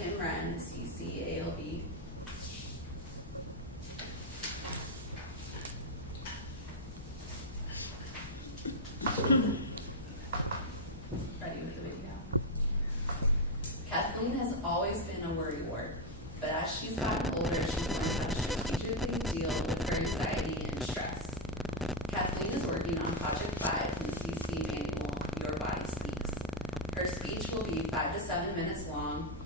Kim Wren, CCALB. Ready with the video. Kathleen has always been a worrywart, but as she's gotten older, she's learned how to strategically deal with her anxiety and stress. Kathleen is working on Project 5 in CC Manual, Your Body Speaks. Her speech will be 5 to 7 minutes long.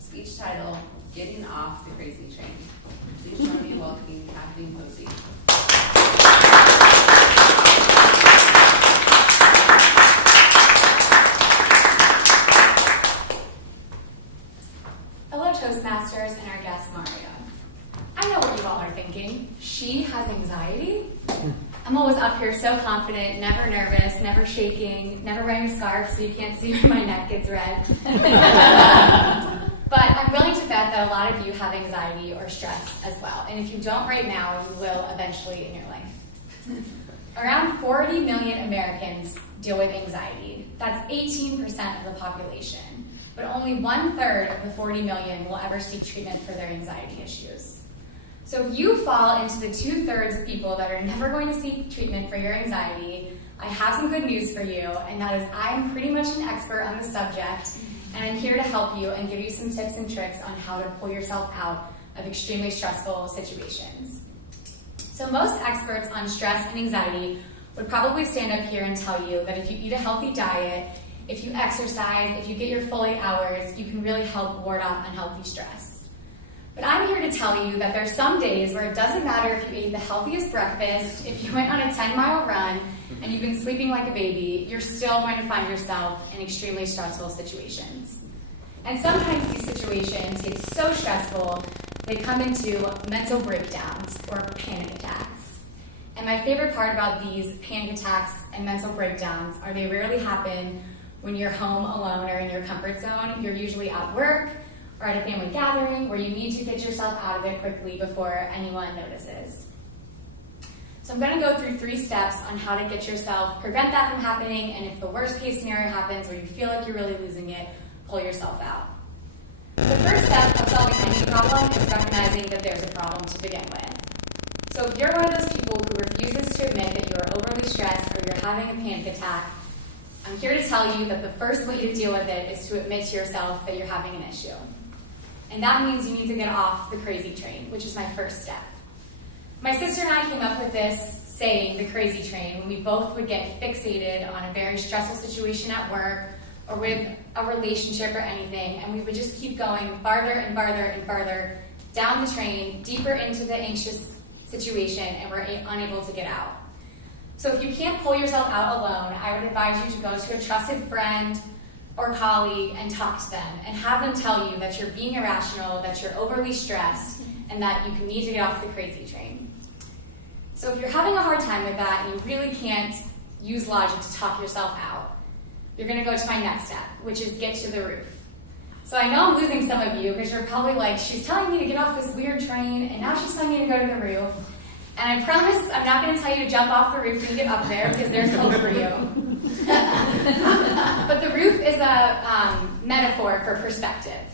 Speech title, Getting Off the Crazy Train. Please join me in welcoming Kathleen Posey. Hello, Toastmasters and our guest, Mario. I know what you all are thinking. She has anxiety? I'm always up here so confident, never nervous, never shaking, never wearing a scarf so you can't see when my neck gets red. But I'm willing to bet that a lot of you have anxiety or stress as well. And if you don't right now, you will eventually in your life. Around 40 million Americans deal with anxiety. That's 18% of the population. But only 1/3 of the 40 million will ever seek treatment for their anxiety issues. So if you fall into the 2/3 of people that are never going to seek treatment for your anxiety, I have some good news for you, and that is I'm pretty much an expert on the subject, and I'm here to help you and give you some tips and tricks on how to pull yourself out of extremely stressful situations. So most experts on stress and anxiety would probably stand up here and tell you that if you eat a healthy diet, if you exercise, if you get your full 8 hours, you can really help ward off unhealthy stress. But I'm here to tell you that there's some days where it doesn't matter if you ate the healthiest breakfast, if you went on a 10-mile run, and you've been sleeping like a baby, you're still going to find yourself in extremely stressful situations. And sometimes these situations get so stressful, they come into mental breakdowns or panic attacks. And my favorite part about these panic attacks and mental breakdowns are they rarely happen when you're home alone or in your comfort zone. You're usually at work or at a family gathering where you need to get yourself out of it quickly before anyone notices. So I'm going to go through 3 steps on how to get yourself, prevent that from happening, and if the worst case scenario happens where you feel like you're really losing it, pull yourself out. The first step of solving any problem is recognizing that there's a problem to begin with. So if you're one of those people who refuses to admit that you are overly stressed or you're having a panic attack, I'm here to tell you that the first way to deal with it is to admit to yourself that you're having an issue. And that means you need to get off the crazy train, which is my first step. My sister and I came up with this saying, the crazy train, when we both would get fixated on a very stressful situation at work or with a relationship or anything, and we would just keep going farther and farther and farther down the train, deeper into the anxious situation, and we're unable to get out. So if you can't pull yourself out alone, I would advise you to go to a trusted friend or colleague and talk to them and have them tell you that you're being irrational, that you're overly stressed, and that you need to get off the crazy train. So if you're having a hard time with that and you really can't use logic to talk yourself out, you're going to go to my next step, which is get to the roof. So I know I'm losing some of you because you're probably like, she's telling me to get off this weird train and now she's telling me to go to the roof. And I promise I'm not going to tell you to jump off the roof when you get up there because there's hope for you. But the roof is a metaphor for perspective.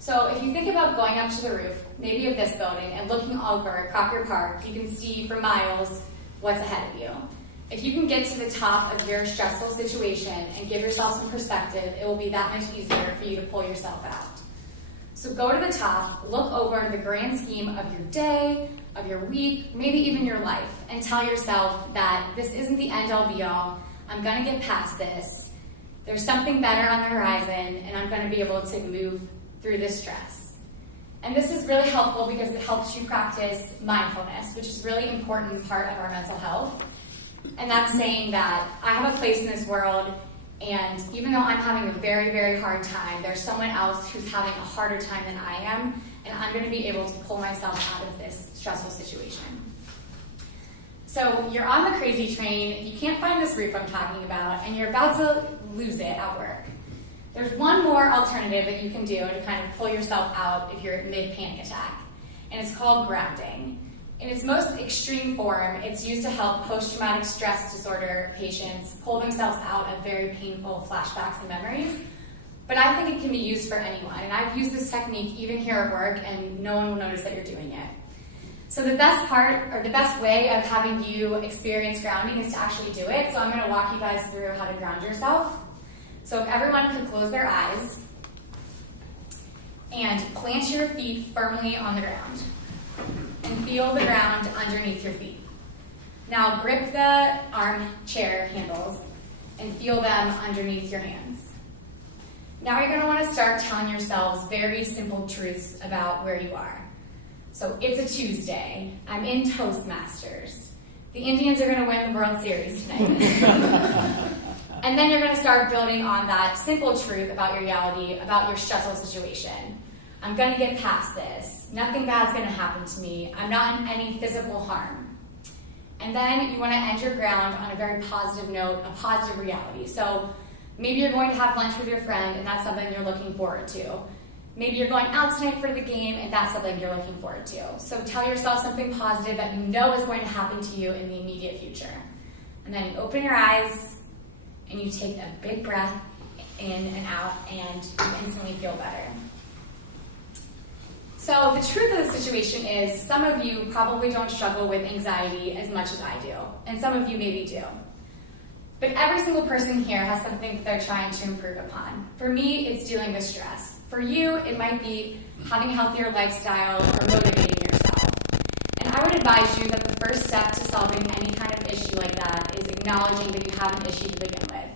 So if you think about going up to the roof, maybe of this building, and looking over at Crocker Park, you can see for miles what's ahead of you. If you can get to the top of your stressful situation and give yourself some perspective, it will be that much easier for you to pull yourself out. So go to the top, look over the grand scheme of your day, of your week, maybe even your life, and tell yourself that this isn't the end-all be-all. I'm going to get past this. There's something better on the horizon, and I'm going to be able to move through this stress. And this is really helpful because it helps you practice mindfulness, which is a really important part of our mental health. And that's saying that I have a place in this world, and even though I'm having a very, very hard time, there's someone else who's having a harder time than I am, and I'm going to be able to pull myself out of this stressful situation. So you're on the crazy train, you can't find this roof I'm talking about, and you're about to lose it at work. There's one more alternative that you can do to kind of pull yourself out if you're mid-panic attack, and it's called grounding. In its most extreme form, it's used to help post-traumatic stress disorder patients pull themselves out of very painful flashbacks and memories but I think it can be used for anyone. And I've used this technique even here at work, and no one will notice that you're doing it. So the best part, or the best way of having you experience grounding is to actually do it. So I'm going to walk you guys through how to ground yourself. So if everyone could close their eyes and plant your feet firmly on the ground and feel the ground underneath your feet. Now grip the armchair handles and feel them underneath your hands. Now you're going to want to start telling yourselves very simple truths about where you are. So it's a Tuesday. I'm in Toastmasters. The Indians are going to win the World Series tonight. And then you're going to start building on that simple truth about your reality, about your stressful situation. I'm going to get past this. Nothing bad's going to happen to me. I'm not in any physical harm. And then you want to end your ground on a very positive note, a positive reality. So maybe you're going to have lunch with your friend, and that's something you're looking forward to. Maybe you're going out tonight for the game, and that's something you're looking forward to. So tell yourself something positive that you know is going to happen to you in the immediate future. And then you open your eyes, and you take a big breath in and out, and you instantly feel better. So the truth of the situation is some of you probably don't struggle with anxiety as much as I do, and some of you maybe do. But every single person here has something that they're trying to improve upon. For me, it's dealing with stress. For you, it might be having a healthier lifestyle or motivating yourself. And I would advise you that the first step to solving any kind of issue like that is acknowledging that you have an issue to begin with.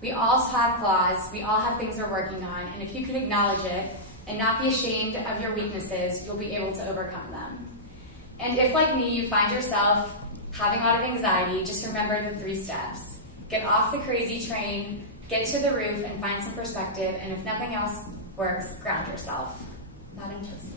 We all have flaws, we all have things we're working on, and if you can acknowledge it and not be ashamed of your weaknesses, you'll be able to overcome them. And if, like me, you find yourself having a lot of anxiety, just remember the 3 steps. Get off the crazy train, get to the roof, and find some perspective, and if nothing else works, ground yourself. Not interested.